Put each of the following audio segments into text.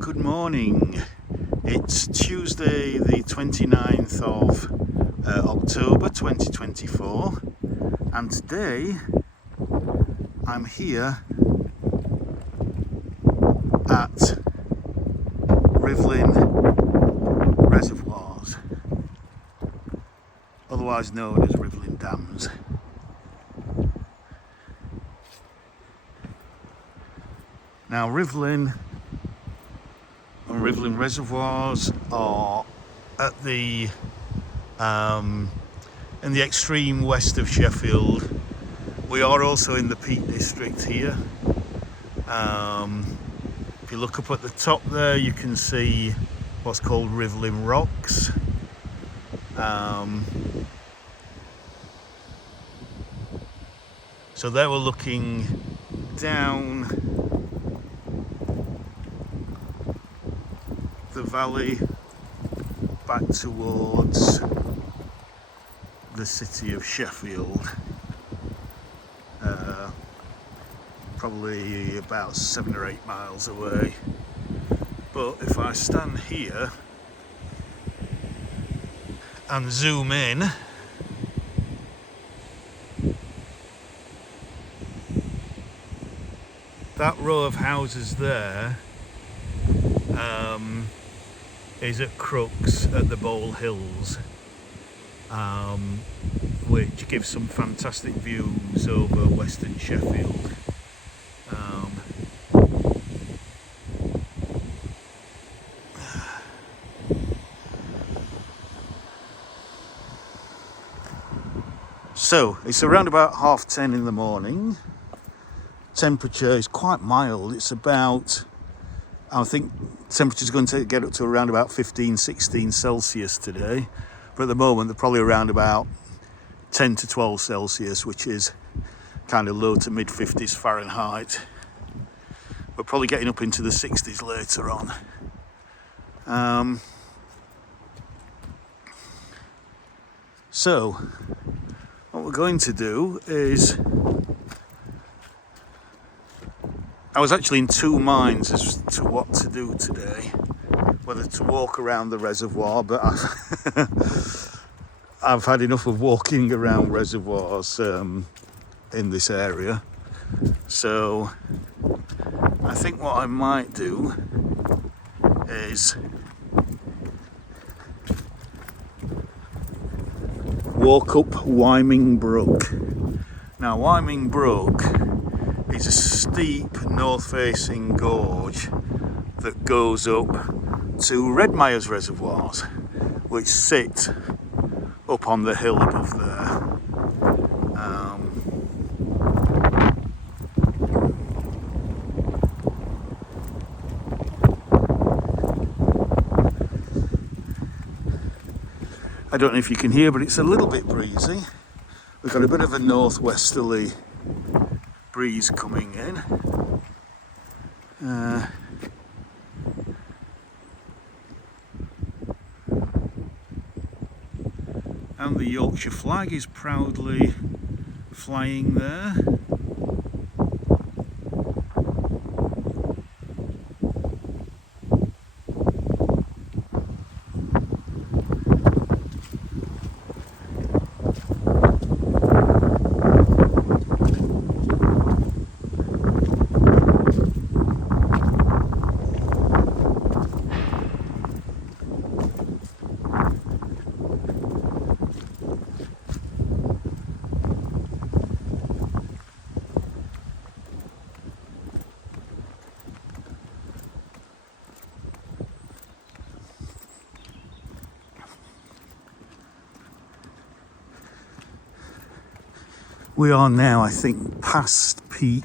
Good morning. It's Tuesday the 29th of October 2024 and today I'm here at Rivelin reservoirs, otherwise known as Rivelin dams. Now Rivelin and Rivelin reservoirs are at the in the extreme west of Sheffield. We are also in the Peak District here. If you look up at the top there, you can see what's called Rivelin Rocks. So there we're looking down the valley back towards the city of Sheffield, probably about 7 or 8 miles away. But if I stand here and zoom in, that row of houses there is at Crooks at the Bowl Hills, which gives some fantastic views over Western Sheffield. So it's around about 10:30 in the morning. Temperature is quite mild. It's about, I think temperature's going to get up to around about 15-16 Celsius today, but at the moment they're probably around about 10 to 12 Celsius, which is kind of low to mid 50s Fahrenheit. We're probably getting up into the 60s later on. So what we're going to do is, I was actually in two minds as to what to do today, whether to walk around the reservoir, but I've had enough of walking around reservoirs in this area. So I think what I might do is walk up Wyming Brook. Now Wyming Brook is a steep north-facing gorge that goes up to Redmeyer's reservoirs, which sit up on the hill above there. I don't know if you can hear, but it's a little bit breezy. We've got a bit of a northwesterly breeze coming in. And the Yorkshire flag is proudly flying there. We are now, I think, past peak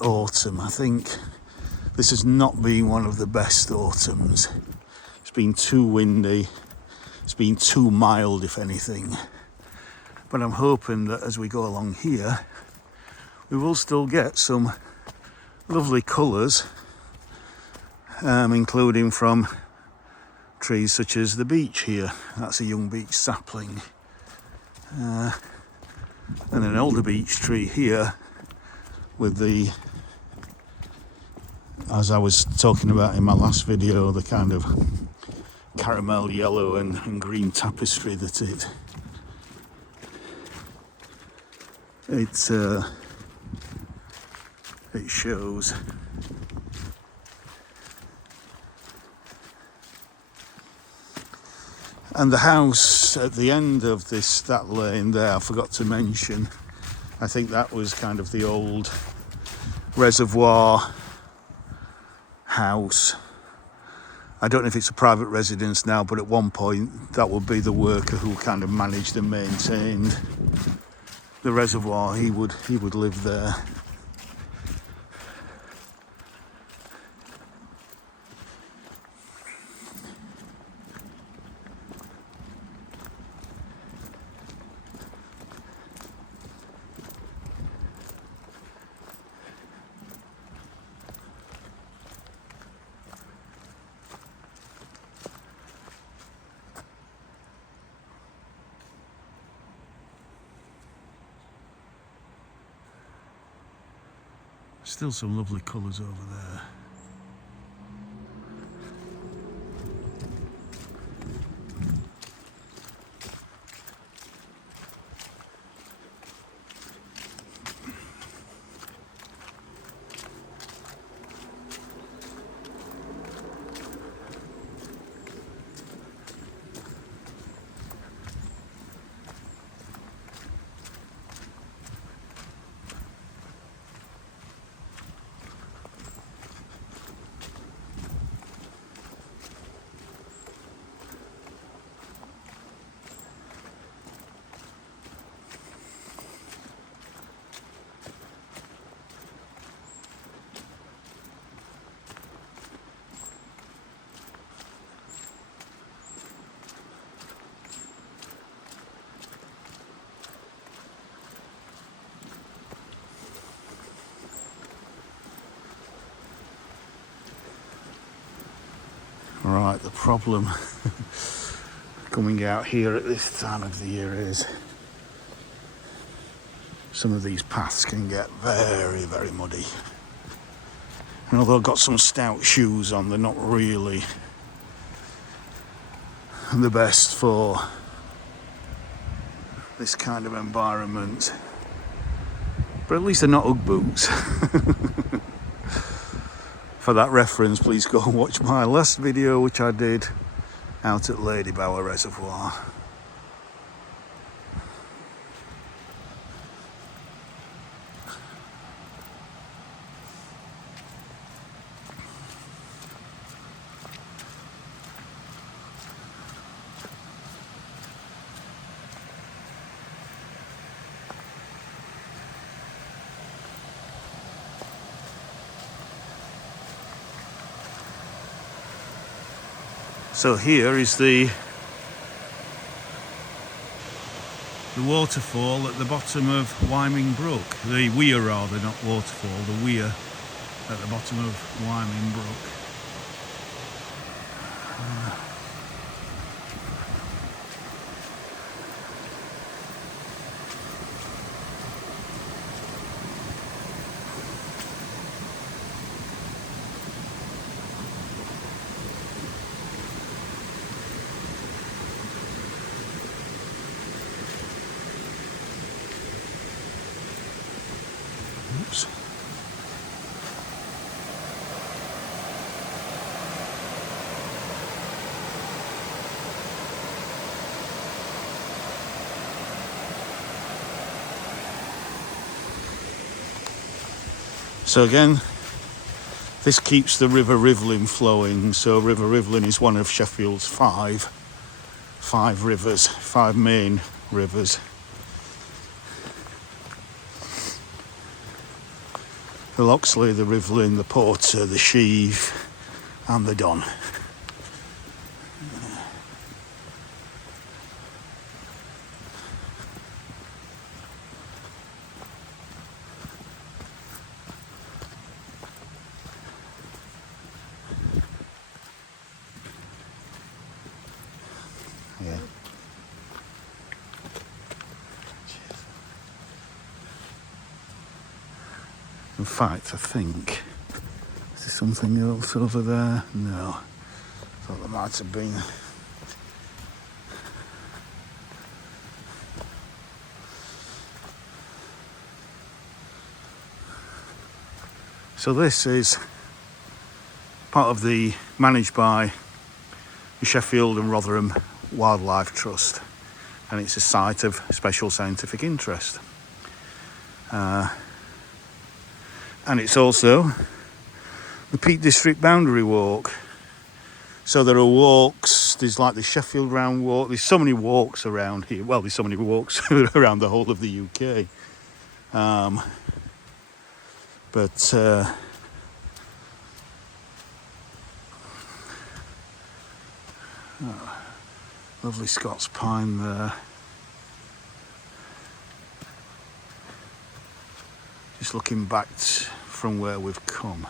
autumn. I think this has not been one of the best autumns. It's been too windy. It's been too mild, if anything. But I'm hoping that as we go along here, we will still get some lovely colours, including from trees such as the beech here. That's a young beech sapling. And an older beech tree here with the as I was talking about in my last video, the kind of caramel yellow and green tapestry that it shows. And the house at the end of that lane there, I forgot to mention, I think that was kind of the old reservoir house. I don't know if it's a private residence now, but at one point that would be the worker who kind of managed and maintained the reservoir. He would live there. Still some lovely colours over there. Right, the problem coming out here at this time of the year is some of these paths can get very, very muddy. And although I've got some stout shoes on, they're not really the best for this kind of environment. But at least they're not Ugg boots. For that reference, please go and watch my last video, which I did out at Lady Bower Reservoir. So here is the waterfall at the bottom of Wyming Brook. The weir rather, not waterfall, the weir at the bottom of Wyming Brook. Oops. So again, this keeps the River Rivelin flowing. So River Rivelin is one of Sheffield's five rivers, five main rivers. The Loxley, the Rivelin, the Porter, the Sheaf and the Don. Yeah. In fact, I think this is something else over there? No. Thought there might have been. So this is part of the, managed by the Sheffield and Rotherham Wildlife Trust, and it's a site of special scientific interest. And it's also the Peak District Boundary Walk. So there are walks, there's like the Sheffield Round Walk, there's so many walks around here. Well, there's so many walks around the whole of the UK. Lovely Scots pine there. Just looking back from where we've come.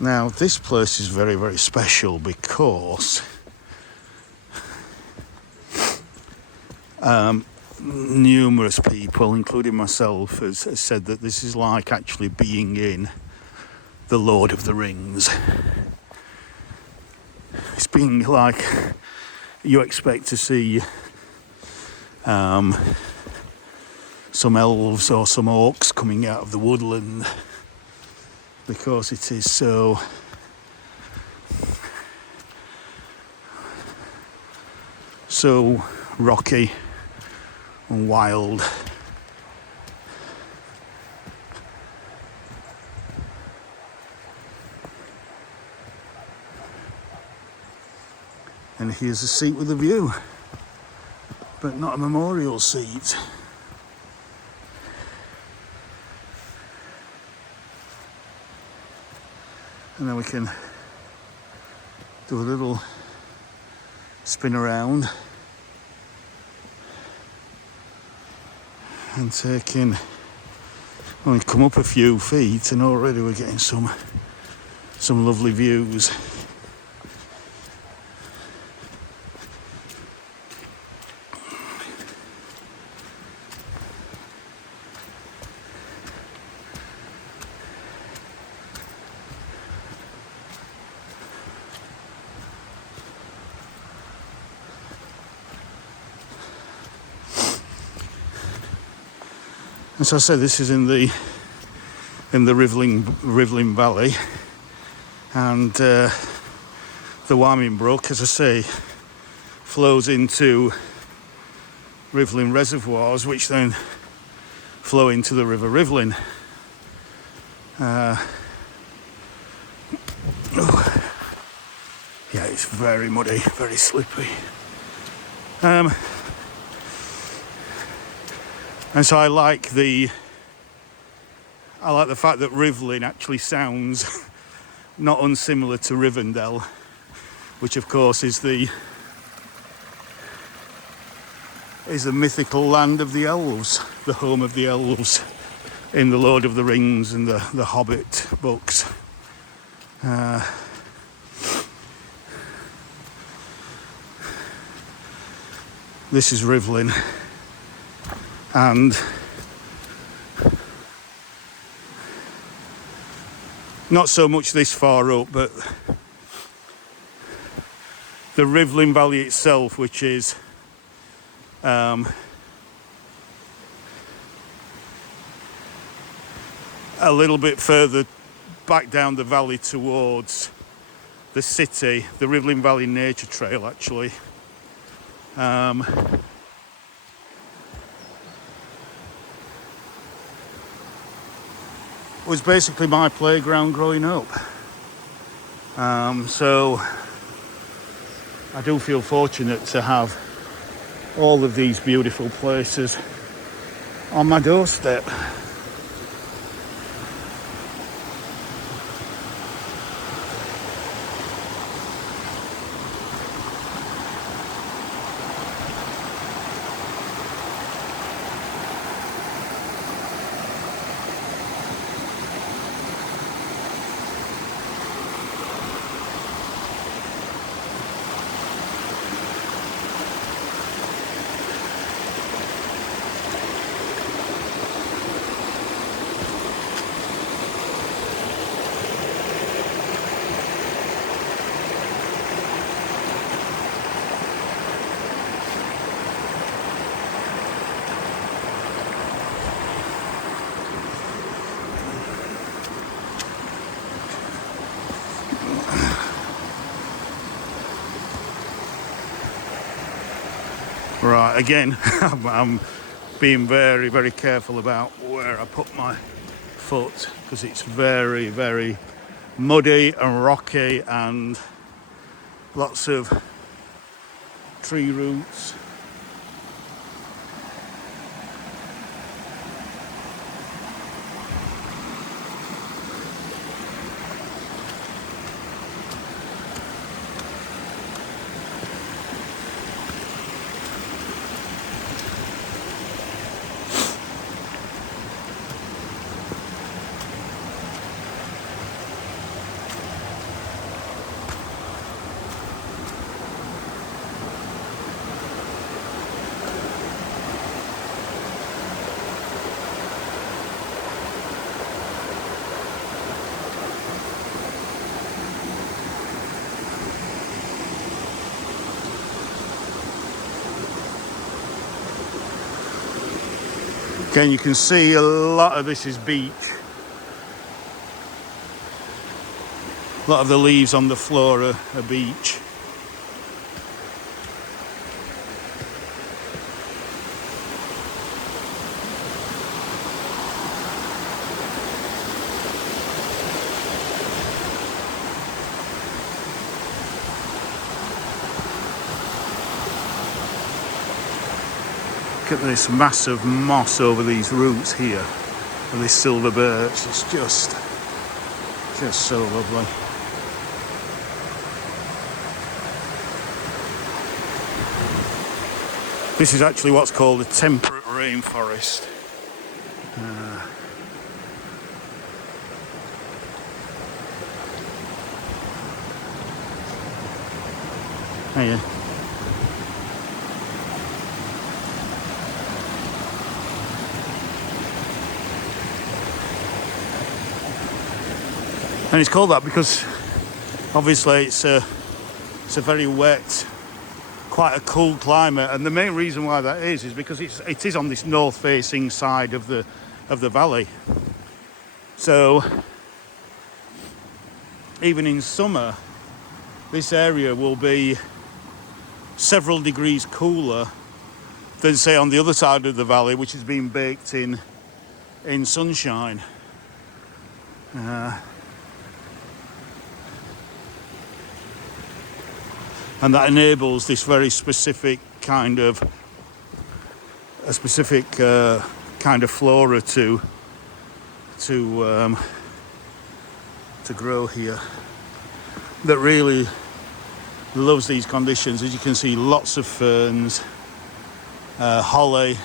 Now this place is very, very special because numerous people, including myself, has said that this is like actually being in the Lord of the Rings. It's being like you expect to see some elves or some orcs coming out of the woodland, because it is so rocky and wild. And here's a seat with a view, but not a memorial seat. And then we can do a little spin around and take in. Well, we come up a few feet and already we're getting some lovely views. As I said, this is in the Rivelin Valley, and the Wyming Brook, as I say, flows into Rivelin reservoirs, which then flow into the River Rivelin. Yeah, it's very muddy, very slippy. And so I like the fact that Rivelin actually sounds not unsimilar to Rivendell, which of course is the mythical land of the elves, the home of the elves in the Lord of the Rings and the Hobbit books. This is Rivelin. And not so much this far up, but the Rivelin Valley itself, which is a little bit further back down the valley towards the city, the Rivelin Valley Nature Trail actually. Was basically my playground growing up. So I do feel fortunate to have all of these beautiful places on my doorstep. Right, again, I'm being very, very careful about where I put my foot because it's very, very muddy and rocky and lots of tree roots. Again, you can see a lot of this is beech. A lot of the leaves on the floor are beech. Look at this massive moss over these roots here, and this silver birch. It's just so lovely. This is actually what's called a temperate rainforest. Hiya. And it's called that because obviously it's a very wet, quite a cool climate, and the main reason why that is because it is on this north-facing side of the valley. So even in summer, this area will be several degrees cooler than, say, on the other side of the valley, which has been baked in sunshine. And that enables this very specific kind of flora to grow here. That really loves these conditions. As you can see, lots of ferns, holly,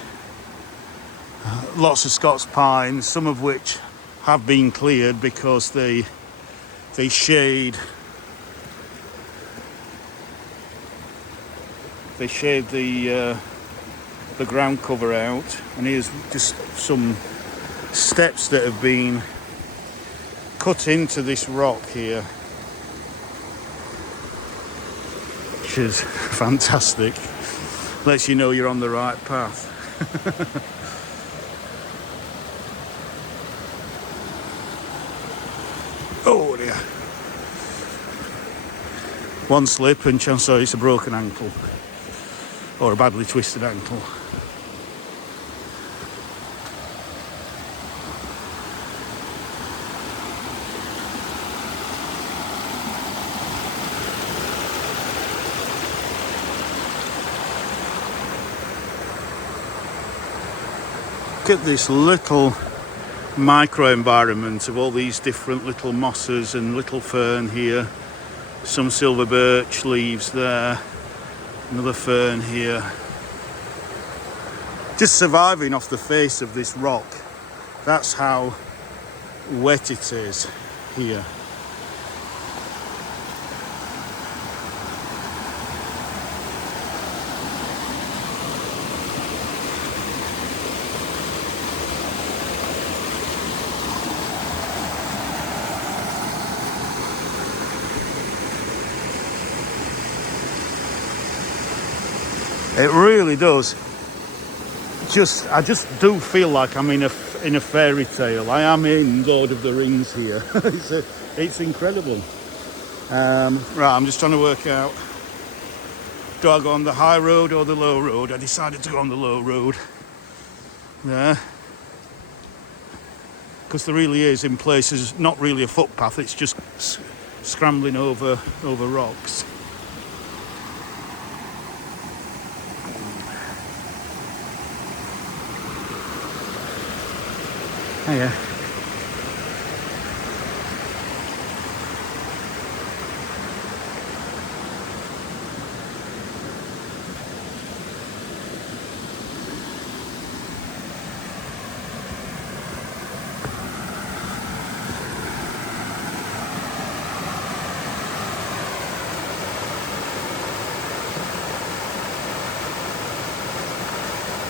lots of Scots pines, some of which have been cleared because they shade. They shade the ground cover out, and here's just some steps that have been cut into this rock here, which is fantastic. Lets you know you're on the right path. Oh dear. One slip and chances are it's a broken ankle. Or a badly twisted ankle. Look at this little micro-environment of all these different little mosses and little fern here. Some silver birch leaves there. Another fern here. Just surviving off the face of this rock. That's how wet it is here. It really does. I just do feel like I'm in a fairy tale. I am in Lord of the Rings here. It's incredible. Right, I'm just trying to work out Do I go on the high road or the low road? I decided to go on the low road there, because there really is in places not really a footpath, it's just scrambling over rocks. Hiya.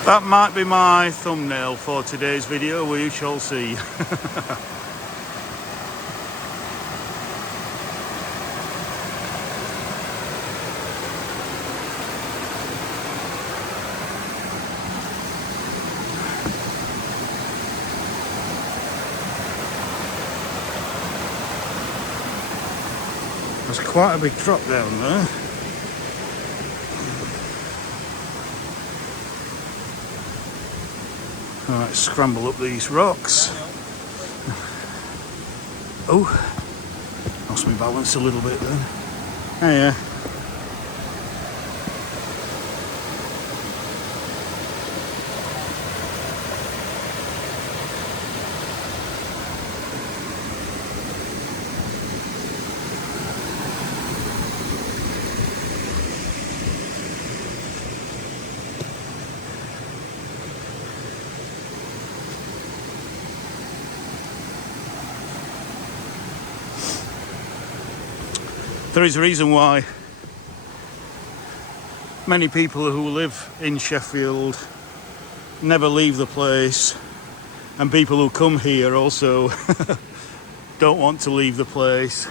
That might be my thumbnail for today's video, we shall see. There's quite a big drop down there. Alright, scramble up these rocks. Oh, lost my balance a little bit then. Hiya. There is a reason why many people who live in Sheffield never leave the place, and people who come here also don't want to leave the place,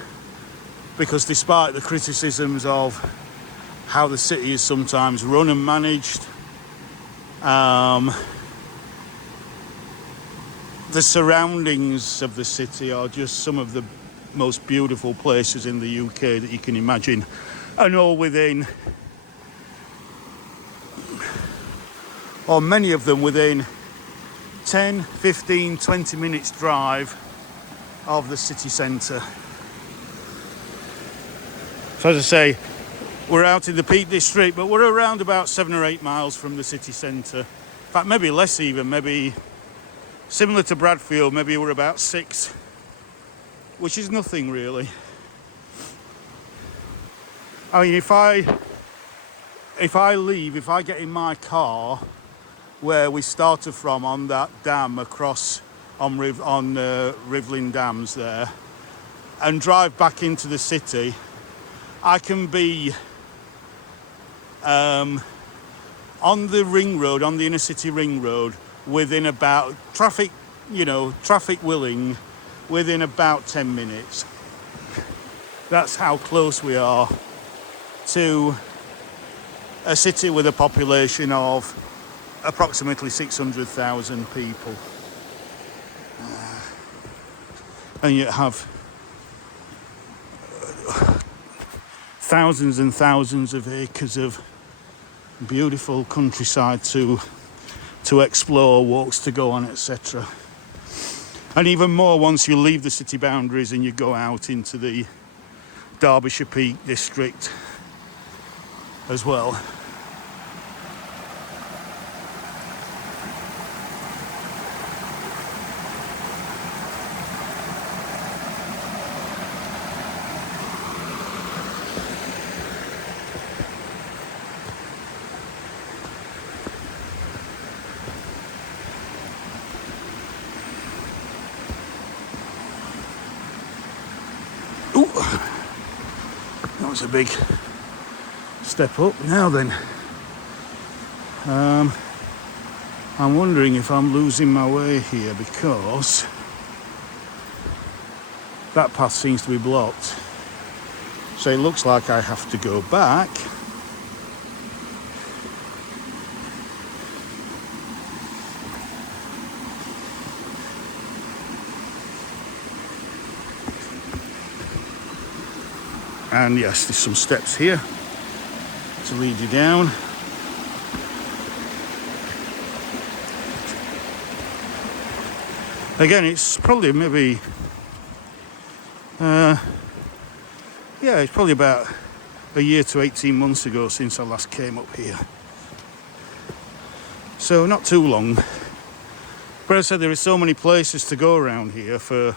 because despite the criticisms of how the city is sometimes run and managed, the surroundings of the city are just some of the most beautiful places in the UK that you can imagine, and all within, or many of them within 10, 15, 20 minutes drive of the city centre. So as I say, we're out in the Peak District, but we're around about 7 or 8 miles from the city centre. In fact, maybe less even, maybe similar to Bradfield, maybe we're about 6, which is nothing really. I mean, if I get in my car where we started from on that dam across on Rivelin dams there, and drive back into the city, I can be on the ring road, on the inner city ring road, within about traffic willing, within about 10 minutes. That's how close we are to a city with a population of approximately 600,000 people. And you have thousands and thousands of acres of beautiful countryside to explore, walks to go on, etc. And even more once you leave the city boundaries and you go out into the Derbyshire Peak District as well. That was a big step up. Now then, I'm wondering if I'm losing my way here, because that path seems to be blocked. So it looks like I have to go back. And yes, there's some steps here to lead you down. Again, it's probably maybe, yeah, it's probably about a year to 18 months ago since I last came up here. So not too long. But as I said, there are so many places to go around here for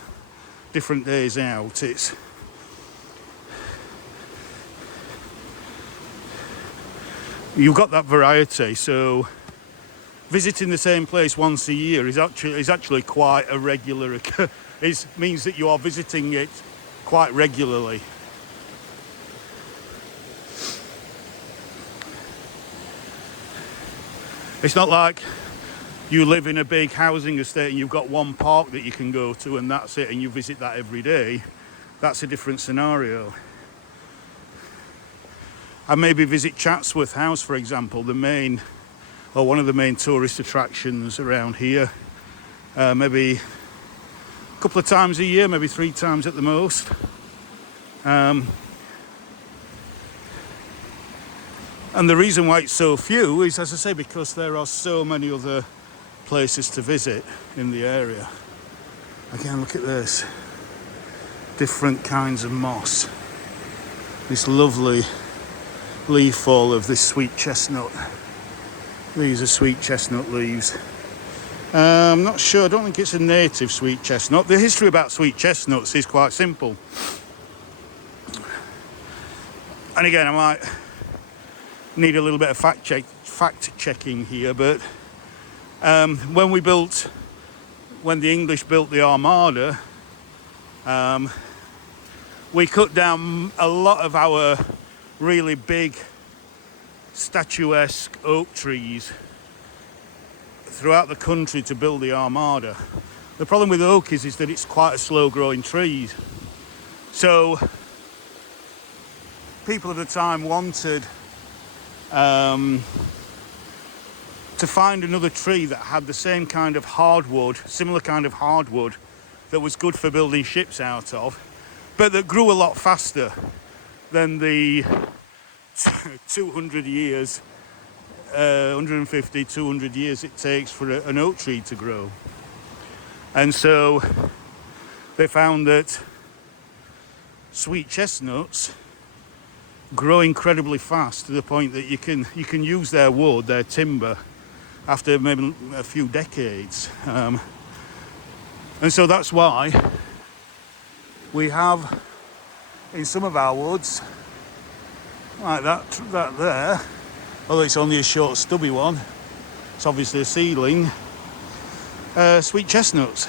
different days out. You've got that variety, so visiting the same place once a year is actually quite a regular. It means that you are visiting it quite regularly. It's not like you live in a big housing estate and you've got one park that you can go to and that's it, and you visit that every day. That's a different scenario. I maybe visit Chatsworth House, for example, one of the main tourist attractions around here, maybe a couple of times a year, maybe 3 times at the most. And the reason why it's so few is, as I say, because there are so many other places to visit in the area. Again, look at this. Different kinds of moss. This lovely leaf fall of this sweet chestnut. These are sweet chestnut leaves. I'm not sure, I don't think it's a native sweet chestnut. The history about sweet chestnuts is quite simple. And again, I might need a little bit of fact checking here, but when the English built the Armada, we cut down a lot of our really big statuesque oak trees throughout the country to build the Armada. The problem with oak is that it's quite a slow growing tree. So people at the time wanted to find another tree that had the same kind of hardwood, similar kind of hardwood that was good for building ships out of, but that grew a lot faster than the 200 years, 150, 200 years it takes for an oak tree to grow. And so they found that sweet chestnuts grow incredibly fast to the point that you can use their wood, their timber, after maybe a few decades. And so that's why we have in some of our woods, like that there, although it's only a short stubby one, it's obviously a seedling, sweet chestnuts.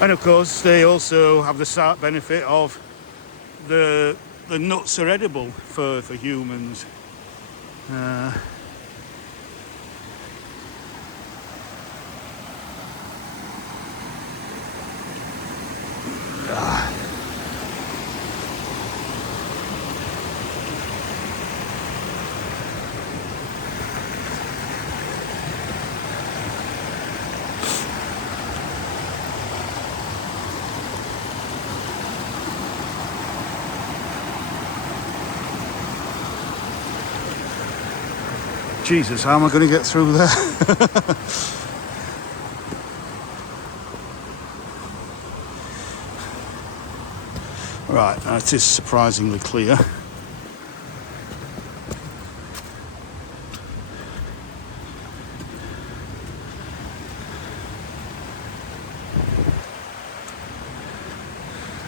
And of course they also have the side benefit of the nuts are edible for humans. Jesus, how am I going to get through there? Right, it is surprisingly clear.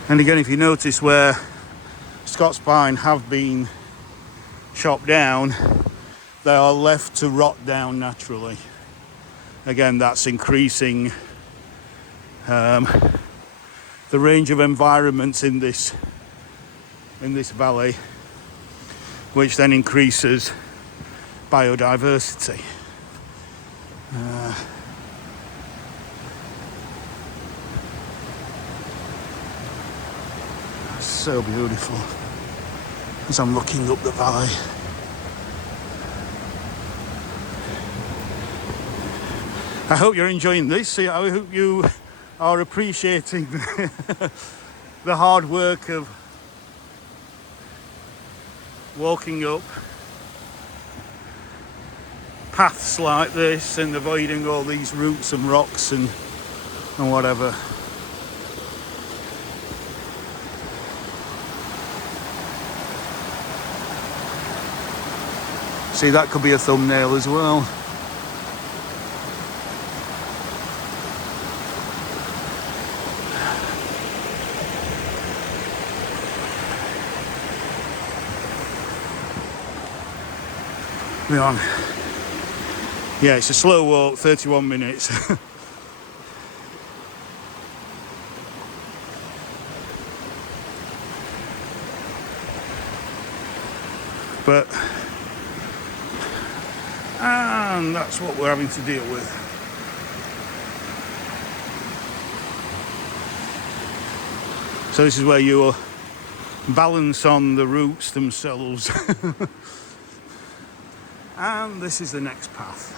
And again, if you notice where Scots pine have been chopped down, they are left to rot down naturally. Again, that's increasing the range of environments in this valley, which then increases biodiversity. So beautiful as I'm looking up the valley. I hope you're enjoying this. I hope you are appreciating the hard work of walking up paths like this and avoiding all these roots and rocks and whatever. See, that could be a thumbnail as well. Yeah, it's a slow walk, 31 minutes. But, and that's what we're having to deal with. So this is where you balance on the roots themselves. And this is the next path.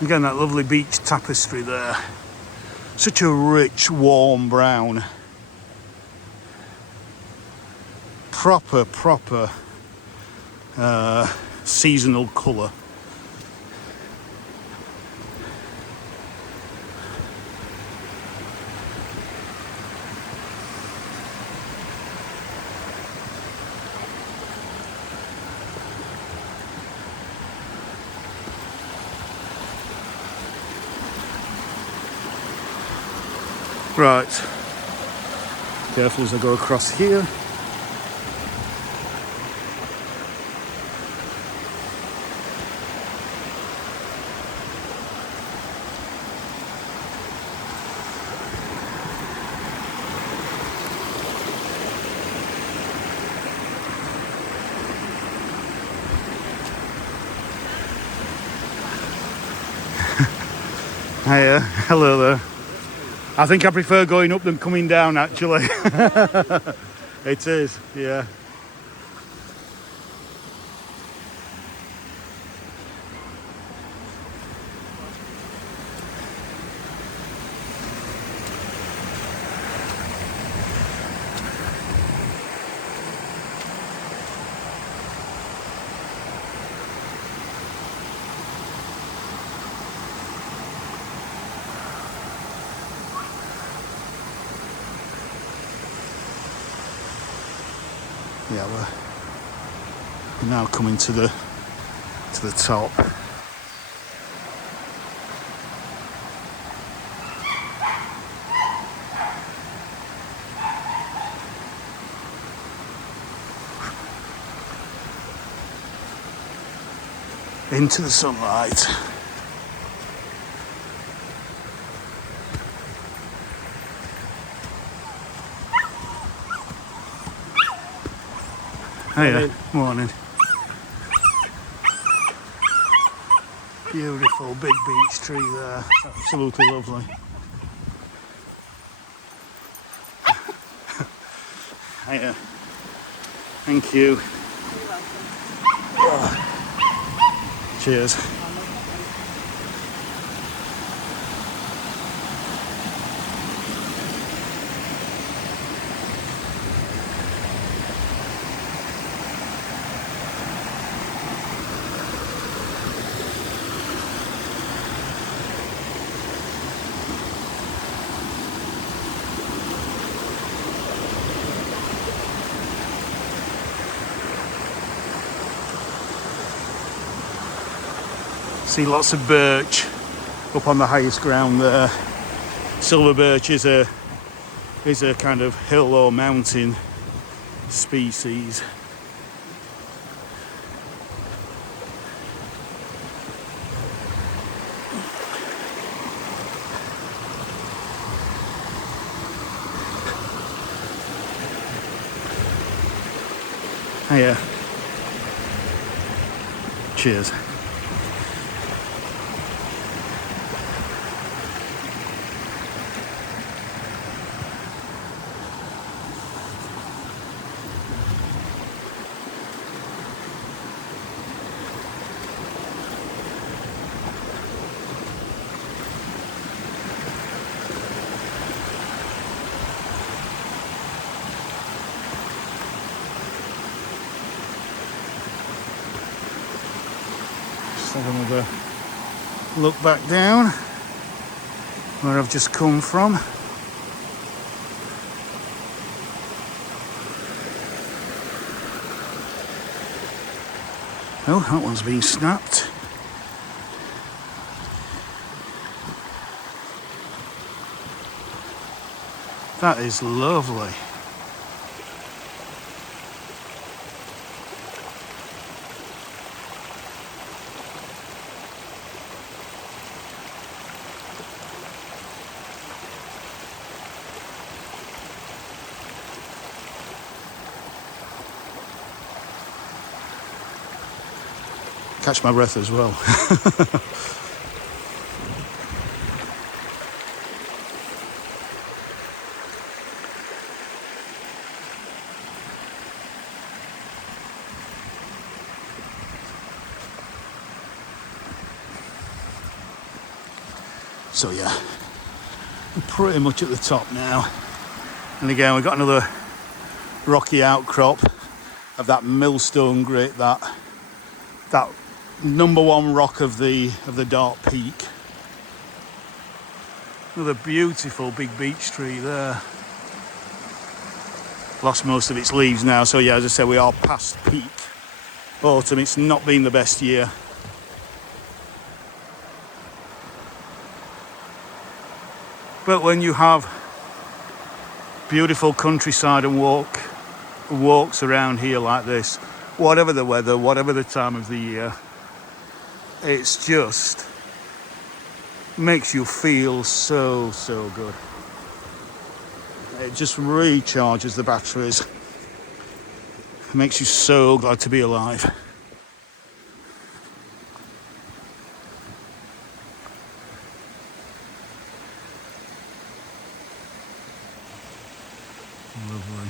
Again, that lovely beach tapestry there. Such a rich, warm brown. Proper seasonal colour. Right, careful as I go across here. Hiya, hello there. I think I prefer going up than coming down, actually. It is, yeah. Yeah, we're now coming to the top. Into the sunlight. Hiya, morning. Beautiful big beech tree there, absolutely lovely. Hiya, thank you. Cheers. See lots of birch up on the highest ground there. Silver birch is a kind of hill or mountain species. Hiya. Cheers. Have another look back down where I've just come from. Oh, that one's been snapped. That is lovely. Catch my breath as well. So yeah, we're pretty much at the top now. And again, we've got another rocky outcrop of that millstone grit, that number one rock of the dark peak. Another beautiful big beech tree there. Lost most of its leaves now, so yeah, as I said, we are past peak autumn. It's not been the best year. But when you have beautiful countryside and walks around here like this, whatever the weather, whatever the time of the year, it's just makes you feel so good. It just recharges the batteries. It makes you so glad to be alive. Lovely.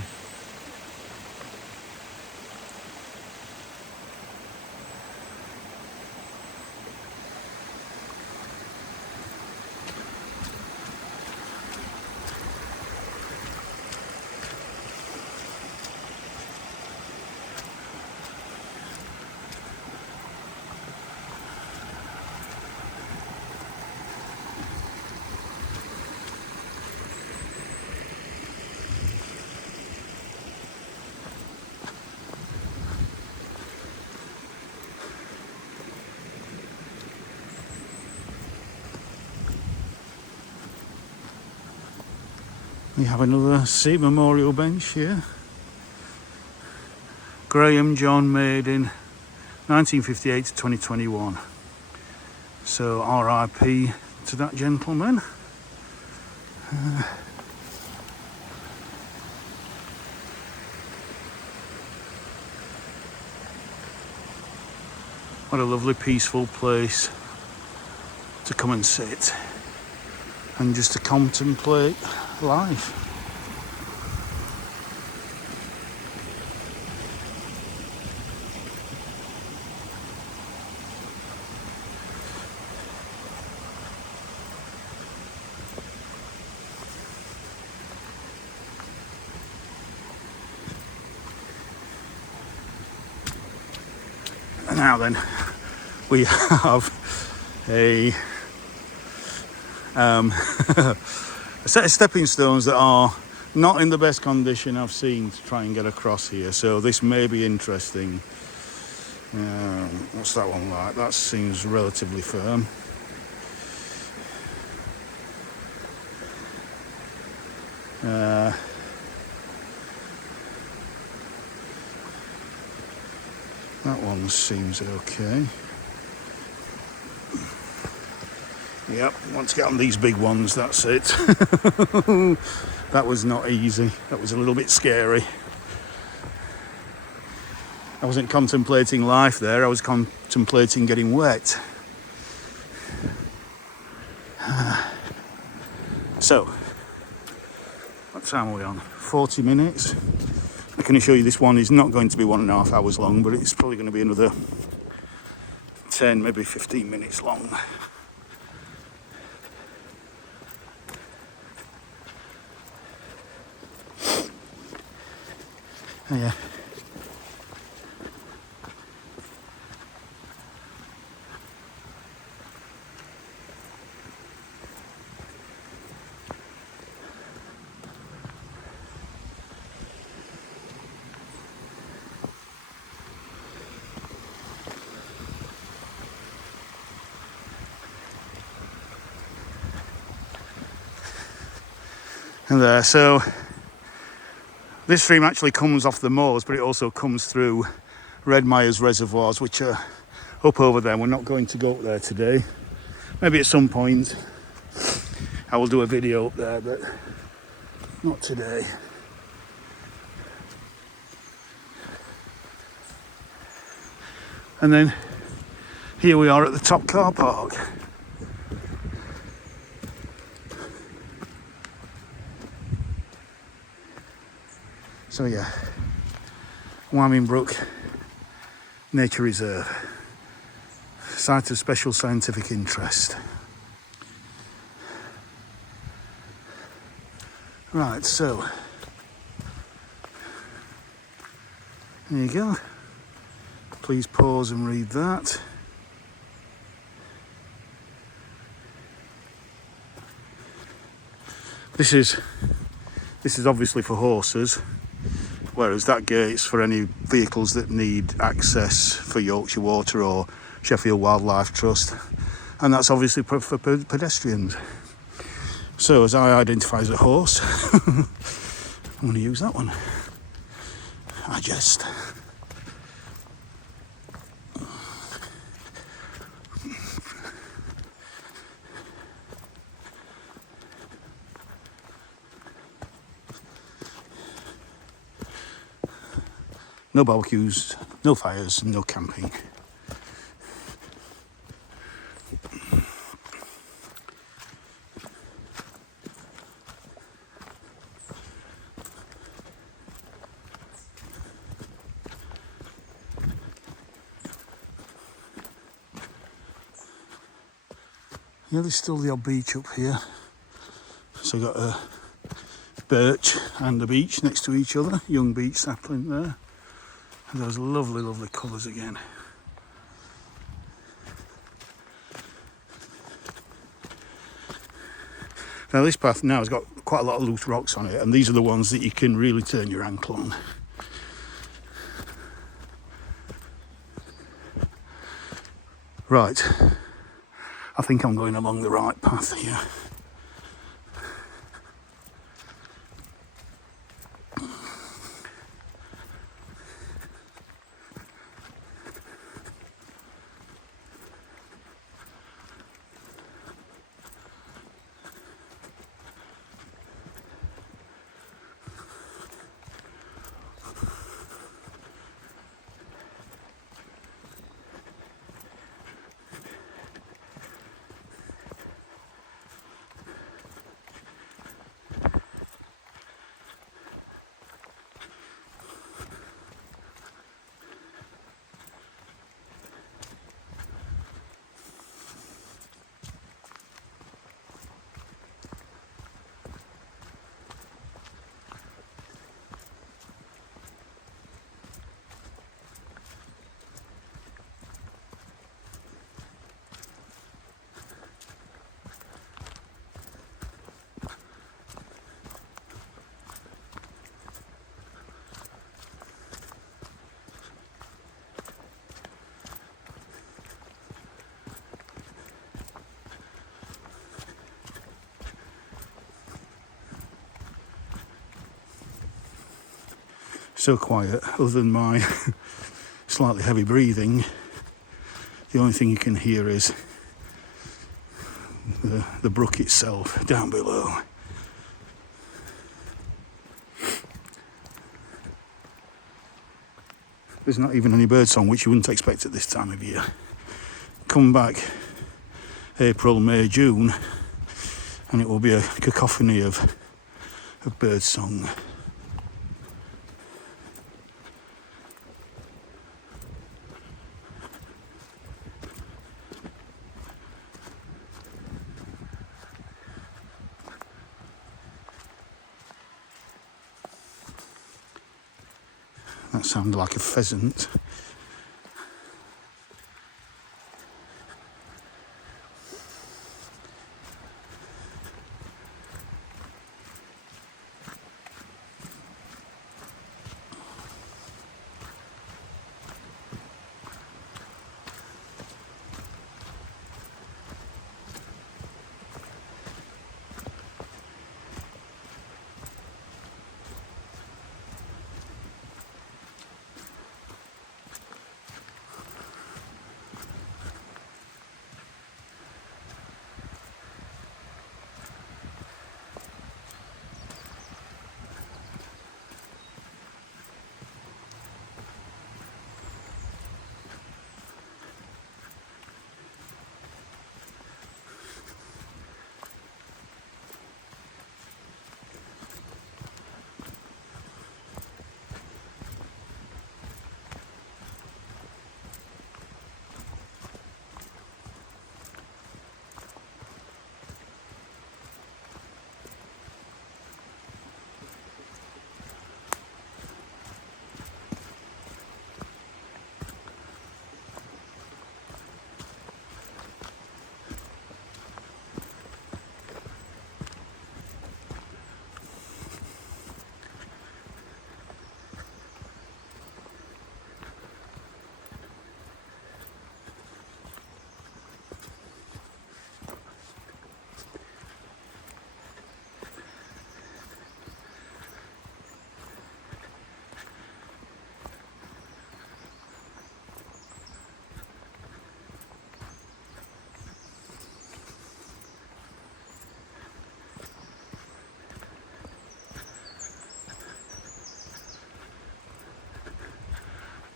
We have another sea memorial bench here. Graham John, made in 1958 to 2021. So RIP to that gentleman. What a lovely peaceful place to come and sit and just to contemplate life. Now then, we have a set of stepping stones that are not in the best condition I've seen to try and get across here, so this may be interesting. What's that one like? That seems relatively firm. That one seems okay. Yep, once you get on these big ones, that's it. That was not easy. That was a little bit scary. I wasn't contemplating life there, I was contemplating getting wet. So, what time are we on? 40 minutes. I can assure you this one is not going to be 1.5 hours long, but it's probably going to be another 10, maybe 15 minutes long. Oh, yeah. And there, so this stream actually comes off the moors, but it also comes through Red Myers reservoirs, which are up over there. We're not going to go up there today. Maybe at some point I will do a video up there, but not today. And then here we are at the top car park. So yeah, Wyming Brook Nature Reserve, site of special scientific interest. Right, so there you go. Please pause and read that. This is obviously for horses, whereas that gate's for any vehicles that need access for Yorkshire Water or Sheffield Wildlife Trust, and that's obviously for pedestrians. So as I identify as a horse, I'm going to use that one. I jest. No barbecues, no fires, no camping. Yeah, there's still the odd beech up here. So got a birch and a beech next to each other, young beech sapling there. And those lovely, lovely colours again. Now this path now has got quite a lot of loose rocks on it, and these are the ones that you can really turn your ankle on. Right, I think I'm going along the right path here. So quiet, other than my slightly heavy breathing, the only thing you can hear is the brook itself down below. There's not even any birdsong, which you wouldn't expect at this time of year. Come back April, May, June, and it will be a cacophony of birdsong. That sounded like a pheasant.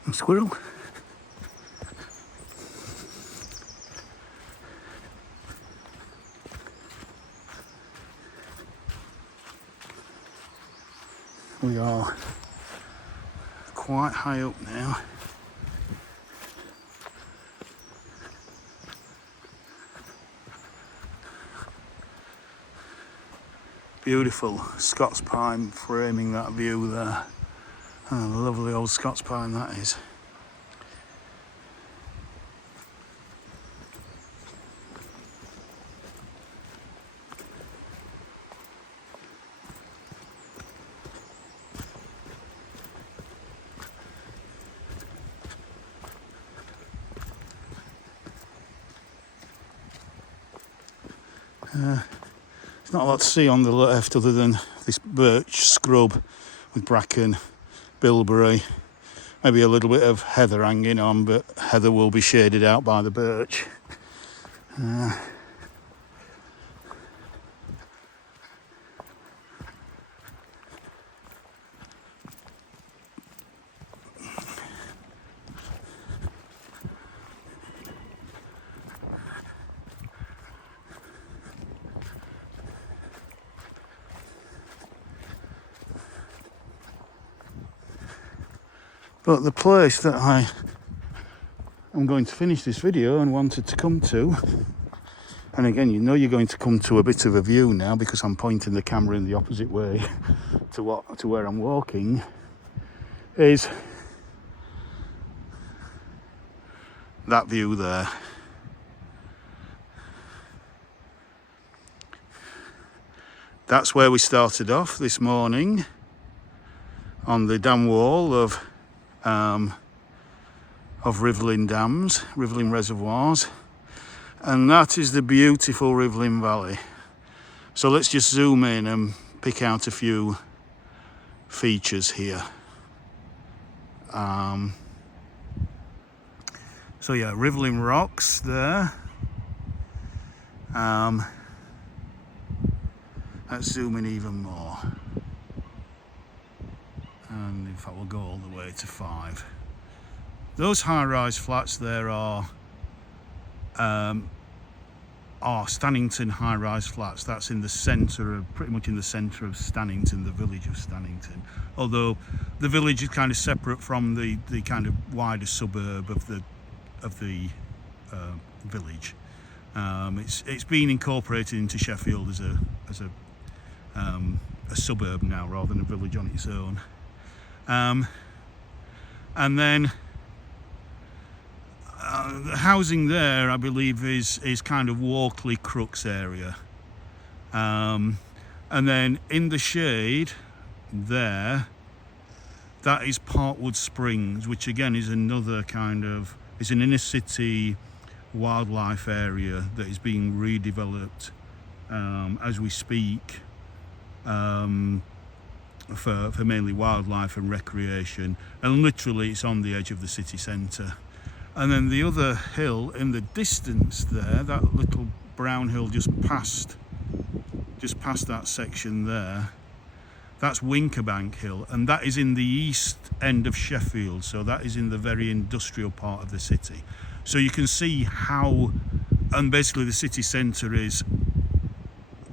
A squirrel. We are quite high up now. Beautiful Scots pine framing that view there. Oh, lovely old Scots pine that is. There's not a lot to see on the left other than this birch scrub with bracken, bilberry, maybe a little bit of heather hanging on, but heather will be shaded out by the birch. But the place that I am going to finish this video and wanted to come to, and again, you know you're going to come to a bit of a view now because I'm pointing the camera in the opposite way to where I'm walking, is that view there. That's where we started off this morning, on the dam wall of Rivelin dams, Rivelin reservoirs, and that is the beautiful Rivelin Valley. So let's just zoom in and pick out a few features here. So yeah, Rivelin rocks there. Let's zoom in even more. And in fact we'll go all the way to 5. Those high-rise flats there are Stannington high-rise flats. That's in the centre of, pretty much in the centre of Stannington, the village of Stannington. Although the village is kind of separate from the kind of wider suburb of the village. It's been incorporated into Sheffield as a suburb now, rather than a village on its own. And then the housing there, I believe, is kind of Walkley Crooks area. And then in the shade there, that is Parkwood Springs, which again is another kind of, it's an inner city wildlife area that is being redeveloped as we speak, for mainly wildlife and recreation, and literally it's on the edge of the city centre. And then the other hill in the distance there, that little brown hill just past that section there, that's Winkerbank Hill, and that is in the east end of Sheffield, so that is in the very industrial part of the city. So you can see how, and basically the city centre is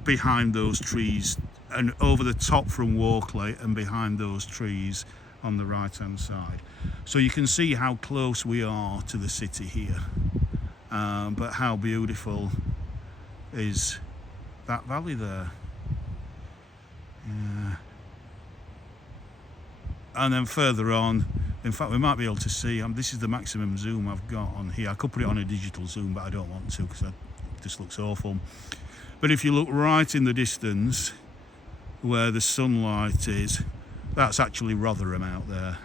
behind those trees and over the top from Walkley and behind those trees on the right hand side. So you can see how close we are to the city here, but how beautiful is that valley there. Yeah. And then further on, in fact we might be able to see, this is the maximum zoom I've got on here. I could put it on a digital zoom, but I don't want to because it just looks awful. But if you look right in the distance where the sunlight is, that's actually Rotherham out there,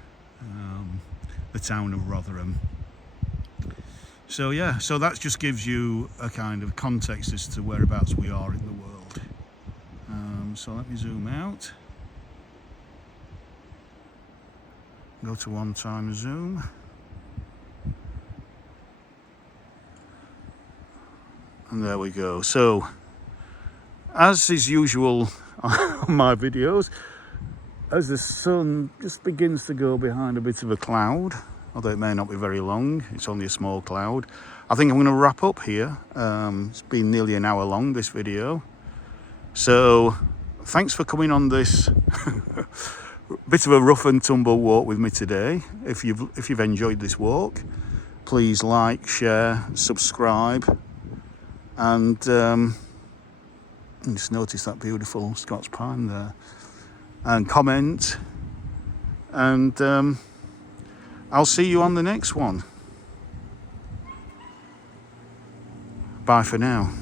the town of Rotherham. So yeah, so that just gives you a kind of context as to whereabouts we are in the world. So let me zoom out. Go to one-time zoom. And there we go. So, as is usual on my videos, as the sun just begins to go behind a bit of a cloud, although it may not be very long, it's only a small cloud, I think I'm going to wrap up here. It's been nearly an hour long, this video. So, thanks for coming on this bit of a rough and tumble walk with me today. If you've enjoyed this walk, please like, share, subscribe, and just notice that beautiful Scots pine there, and comment, and I'll see you on the next one. Bye for now.